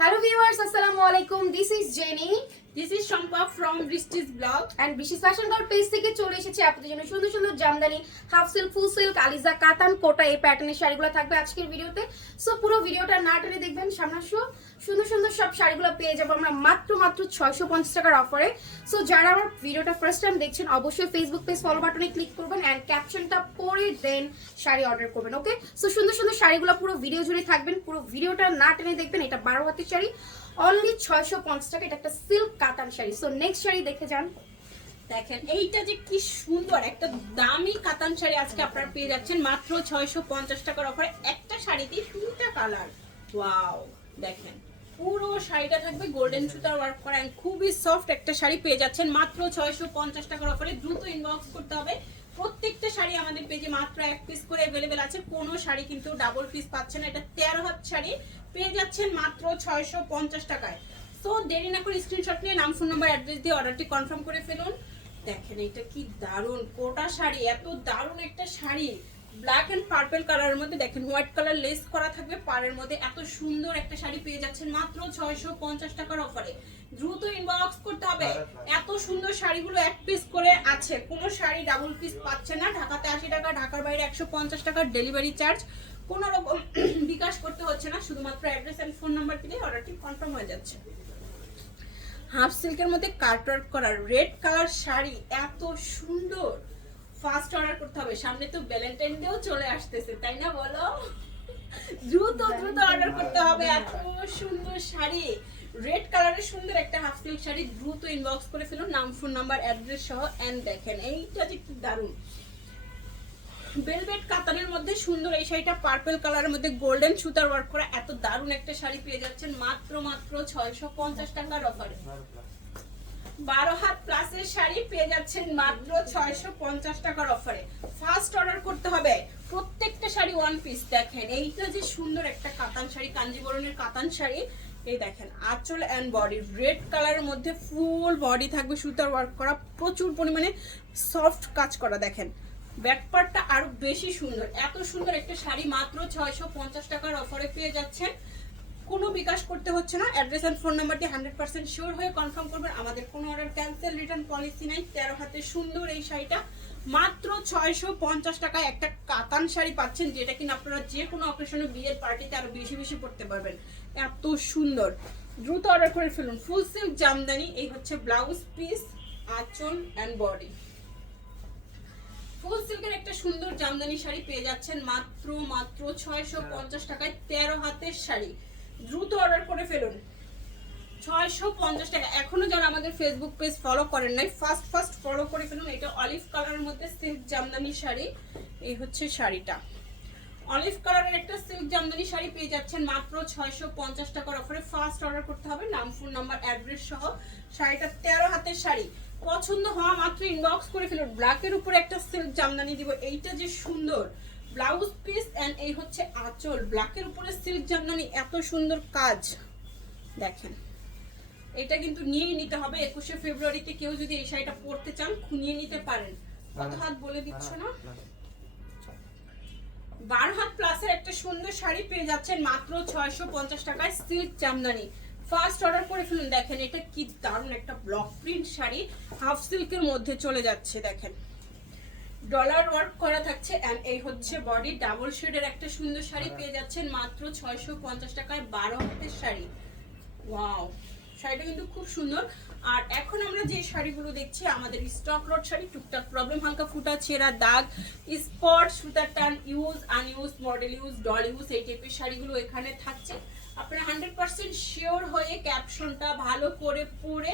Hello viewers, Assalamualaikum. This is Jenny. This is Shampa from Brishti's blog. And Brishti's Fashion Guard page থেকে চলে এসেছে আপনাদের জন্য সুন্দর সুন্দর জামদানি, হাফ সিল্ক, ফুল সিল্ক, আলিজা, কাতান, কোটা এই প্যাটার্নের শাড়িগুলো থাকবে আজকের ভিডিওতে। সো পুরো ভিডিওটা না টেনে দেখবেন। সামনে সুন্দর সুন্দর সব শাড়িগুলো পেয়ে যাবো আমরা মাত্র 650 টাকার অফারে। সো যারা আমার ভিডিওটা ফার্স্ট টাইম দেখছেন অবশ্যই ফেসবুক পেজ ফলো বাটনে ক্লিক করবেন এন্ড ক্যাপশনটা পড়ে দেন শাড়ি অর্ডার করবেন। ওকে, সো সুন্দর সুন্দর শাড়িগুলো পুরো ভিডিও জুড়ে থাকবেন, পুরো ভিডিওটা না টেনে দেখবেন। এটা 12 হাতের শাড়ি, অনলি 650 টাকা। এটা একটা সিল্ক কাতান শাড়ি। সো নেক্সট শাড়ি দেখে যান। দেখেন এইটা যে কি সুন্দর একটা দামি কাতান শাড়ি আজকে আপনারা পেয়ে যাচ্ছেন মাত্র 650 টাকার অফারে। একটা শাড়িতে তিনটা কালার। ওয়াও, দেখেন পুরো শাড়িটা থাকবে গোল্ডেন সুতার ওয়ার্ক করা, খুবই সফট একটা শাড়ি পেয়ে যাচ্ছেন মাত্র 650 টাকার অফারে। দ্রুত ইনবক্স করতে হবে। প্রত্যেকটা শাড়ি আমাদের পেজে মাত্র এক পিস করে अवेलेबल আছে, কোনো শাড়ি কিন্তু ডাবল পিস পাচ্ছেন না। এটা 13 হাত শাড়ি পেয়ে যাচ্ছেন মাত্র 650 টাকায়। সো দেরি না করে স্ক্রিনশট নিয়ে নাম, ফোন নাম্বার, অ্যাড্রেস দিয়ে অর্ডারটি কনফার্ম করে ফেলুন। দেখেন এটা কি দারুণ কোটা শাড়ি, এত দারুণ একটা শাড়ি ব্ল্যাক এন্ড পার্পল কালারের মধ্যে। দেখেন হোয়াইট কালার লেস করা থাকবে পাড়ের মধ্যে। এত সুন্দর একটা শাড়ি পেয়ে যাচ্ছেন মাত্র 650 টাকার অফারে। দ্রুত ইনবক্স করতে হবে। এত সুন্দর শাড়িগুলো এক পিস করে আছে, কোনো শাড়ি ডাবল পিস পাচ্ছে না। ঢাকাতে 80 টাকা, ঢাকার বাইরে 150 টাকার ডেলিভারি চার্জ। কোনো রকম বিকাশ করতে হচ্ছে না, শুধুমাত্র অ্যাড্রেস এন্ড ফোন নাম্বার দিলে অর্ডারটি কনফার্ম হয়ে যাচ্ছে। হাফ সিল্কের মধ্যে কাটওয়ার্ক করা রেড কালার শাড়ি, এত সুন্দর। ফাস্ট অর্ডার করতে হবে, সামনে তো ভ্যালেন্টাইন ডেও চলে আসতেছে, তাই না বলো? দ্রুত অর্ডার করতে হবে। এত সুন্দর শাড়ি, রেড কালারের সুন্দর একটা হাফ সিল্ক শাড়ি। দ্রুত ইনবক্স করে ফেলুন নাম, ফোন নাম্বার, অ্যাড্রেস সহ। এন্ড দেখেন এইটা যে কি দারুণ ভেলভেট কাতানের মধ্যে সুন্দর এই শাড়িটা পার্পল কালারের মধ্যে গোল্ডেন সুতার ওয়ার্ক করা। এত দারুণ একটা শাড়ি পেয়ে যাচ্ছেন মাত্র 650 টাকার অফারে। 12 হাত প্লাসের শাড়ি পেয়ে যাচ্ছেন মাত্র 650 টাকার অফারে। ফার্স্ট অর্ডার করতে হবে। প্রত্যেকটা শাড়ি ওয়ান পিস। দেখেন এইটা যে সুন্দর একটা কাতান শাড়ি, কাঞ্জিবরণের কাতান শাড়ি। এই দেখেন আঁচল এন্ড বডি রেড কালারের মধ্যে ফুল বডি থাকবে সুতার ওয়ার্ক করা, প্রচুর পরিমাণে সফট কাজ করা। দেখেন ব্যাক পার্টটা আরো বেশি সুন্দর। এত সুন্দর একটা শাড়ি মাত্র 650 টাকার অফারে পেয়ে যাচ্ছেন। কোনো বিকাশ করতে হচ্ছে না। অ্যাড্রেস এন্ড ফোন নাম্বারটি 100% শিওর হয়ে কনফার্ম করবেন। আমাদের কোনো অর্ডার ক্যান্সেল, রিটার্ন পলিসি নাই। 13 হাতে সুন্দর এই শাড়িটা মাত্র 650 টাকায় একটা কাতান শাড়ি পাচ্ছেন, যেটা কিনা আপনারা যে কোনো অকেশনে, বিয়ের পার্টিতে আরো বেশি বেশি পড়তে পারবেন। এত সুন্দর, দ্রুত অর্ডার করে ফেলুন। ফুল সিল্ক জামদানি, এই হচ্ছে ব্লাউজ পিস, আঁচল এন্ড বডি। ফুল সিল্কের একটা সুন্দর জামদানি শাড়ি পেয়ে যাচ্ছেন মাত্র 650 টাকায়। 13 হাতের শাড়ি, দ্রুত অর্ডার করে ফেলুন। 650 টাকা। এখনো যারা আমাদের ফেসবুক পেজ ফলো করেন নাই, ফার্স্ট ফলো করে ফেলুন। এটা অলিভ কালারের মধ্যে সিল্ক জামদানি শাড়ি। এই হচ্ছে শাড়িটা, অলিভ কালারের একটা সিল্ক জামদানি শাড়ি পেয়ে যাচ্ছেন মাত্র 650 টাকার অফারে। ফার্স্ট অর্ডার করতে হবে, নাম, ফোন নাম্বার, অ্যাড্রেস সহ। শাড়িটা 13 হাতের শাড়ি। পছন্দ হওয়া মাত্র ইনবক্স করে ফেলুন। ব্ল্যাকের উপরে একটা সিল্ক জামদানি দিব, এইটা যে সুন্দর। ব্লাউজ পিস এন্ড এই হচ্ছে আঁচল। ব্ল্যাকের উপরে সিল্ক জামদানি, এত সুন্দর কাজ। দেখেন এটা কিন্তু নিয়ে নিতে হবে। 21শে ফেব্রুয়ারিতে কেউ যদি এই শাড়িটা পরতে চান নিয়ে নিতে পারেন। কত হাত বলে দিচ্ছ না? 12 হাত প্লাসের একটা সুন্দর শাড়ি পেয়ে যাচ্ছেন মাত্র 650 টাকায়, সিল্ক জামদানি। ফার্স্ট অর্ডার করে ফেলুন। দেখেন এটা কি দারুণ একটা ব্লক প্রিন্ট শাড়ি, হাফ সিল্কের মধ্যে চলে যাচ্ছে। দেখেন ডলার ওয়ার্ক করা থাকছে এন্ড এই হচ্ছে বডি। ডাবল শেডের একটা সুন্দর শাড়ি পেয়ে যাচ্ছেন মাত্র 650 টাকায়, 12 হাতের শাড়ি। ওয়াও, শাড়িটা কিন্তু খুব সুন্দর। আর এখন আমরা যে শাড়িগুলো দেখছি আমাদের স্টক লট শাড়ি। টুকটাক প্রবলেম, হালকা ফুটা, ছেঁড়া, দাগ, স্পট, সুতার টান, use আনইউজ, model use, doll use, এই টাইপের শাড়িগুলো এখানে থাকছে। আপনারা 100% শিওর হয়ে ক্যাপশনটা ভালো করে পড়ে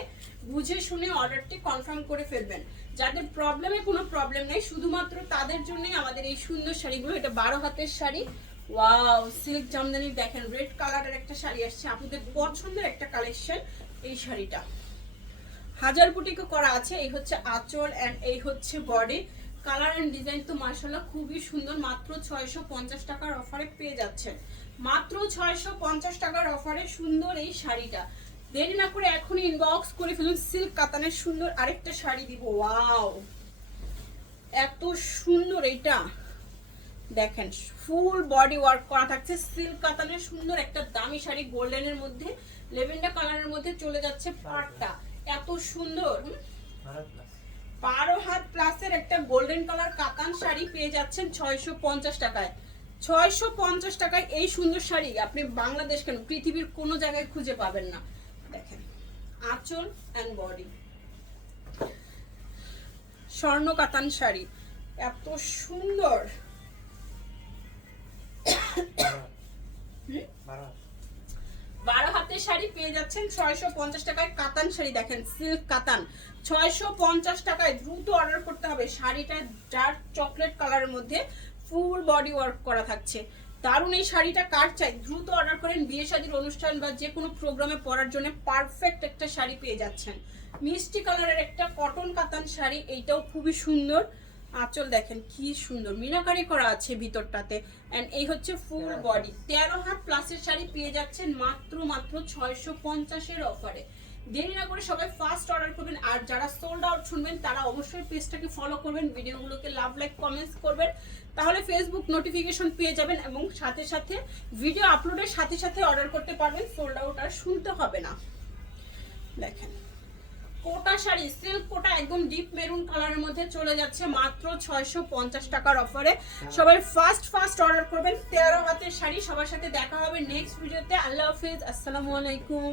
বুঝে শুনে অর্ডারটি কনফার্ম করে ফেলবেন। যাদের প্রবলেমে কোনো প্রবলেম নেই, শুধুমাত্র তাদের জন্যই আমাদের এই সুন্দর শাড়িগুলো। এটা 12 হাতের শাড়ি। Wow, silk Jamdani. দেখেন রেড কালারের একটা শাড়ি আসছে, আপনাদের পছন্দের একটা কালেকশন। এই শাড়িটা হাজার বুটিকে করা আছে। এই হচ্ছে আঁচল এন্ড এই হচ্ছে বডি। কালার এন্ড ডিজাইন তো মাশাআল্লাহ খুবই সুন্দর। মাত্র 650 টাকার অফারে পেয়ে যাচ্ছেন। মাত্র 650 টাকার অফারে সুন্দর এই শাড়িটা। দেরি না করে এখন ইনবক্স করে ফেলুন। সিল্ক কাতানের সুন্দর আরেকটা শাড়ি দিব। ওয়াও, এত সুন্দর। এটা দেখেন ফুল বডি ওয়ার্ক করা থাকছে সিল্ক কাতানের সুন্দর একটা দামি শাড়ি গোল্ডেনের মধ্যে লেভেন্ডার কালারের মধ্যে চলে যাচ্ছে পাড়টা এত সুন্দর 12 হাত প্লাসের একটা গোল্ডেন কালার কাতান শাড়ি পেয়ে যাচ্ছেন 650 টাকায়। 650 টাকায় এই সুন্দর শাড়ি আপনি বাংলাদেশ কেন পৃথিবীর কোনো জায়গায় খুঁজে পাবেন না। দেখেন আঁচল এন্ড বডি স্বর্ণ কাতান শাড়ি এত সুন্দর। 12 হাতের শাড়ি পেয়ে যাচ্ছেন 650 টাকায় কাতান শাড়ি। দেখেন সিল্ক কাতান 650 টাকায় দ্রুত অর্ডার করতে হবে। শাড়িটা ডার্ক চকলেট কালারের মধ্যে ফুল বডি ওয়ার্ক করা থাকছে। দারুণ এই শাড়িটা কার চাই দ্রুত অর্ডার করেন। বিয়ে শাদীর অনুষ্ঠান বা যে কোনো প্রোগ্রামে পরার জন্য পারফেক্ট একটা শাড়ি পেয়ে যাচ্ছেন। মিষ্টি কালারের একটা কটন কাতান শাড়ি, এইটাও খুবই সুন্দর। আঁচল দেখেন কি সুন্দর মিনাকারি করা আছে ভিতরটাতে এন্ড এই হচ্ছে ফুল বডি। 13 হাত প্লাসের শাড়ি পেয়ে যাচ্ছেন মাত্র 650 এর অফারে। দেরি না করে সবাই ফার্স্ট অর্ডার করবেন। আর যারা সোল্ড আউট শুনবেন তারা অবশ্যই পেজটাকে ফলো করবেন, ভিডিওগুলোকে লাভ লাইক কমেন্টস করবেন, তাহলে ফেসবুক নোটিফিকেশন পেয়ে যাবেন এবং সাথে সাথে ভিডিও আপলোডের সাথে সাথে অর্ডার করতে পারবেন। সোল্ড আউট আর শুনতে হবে না। দেখেন কোটা শাড়ি সিল্ক কোটা একদম ডিপ মেরুন কালারের মধ্যে চলে যাচ্ছে মাত্র 650 টাকার অফারে। সবাই ফার্স্ট অর্ডার করবেন। 13 হাতের শাড়ি। সবার সাথে দেখা হবে নেক্সট ভিডিওতে। আল্লাহ হাফেজ, আসসালামু আলাইকুম।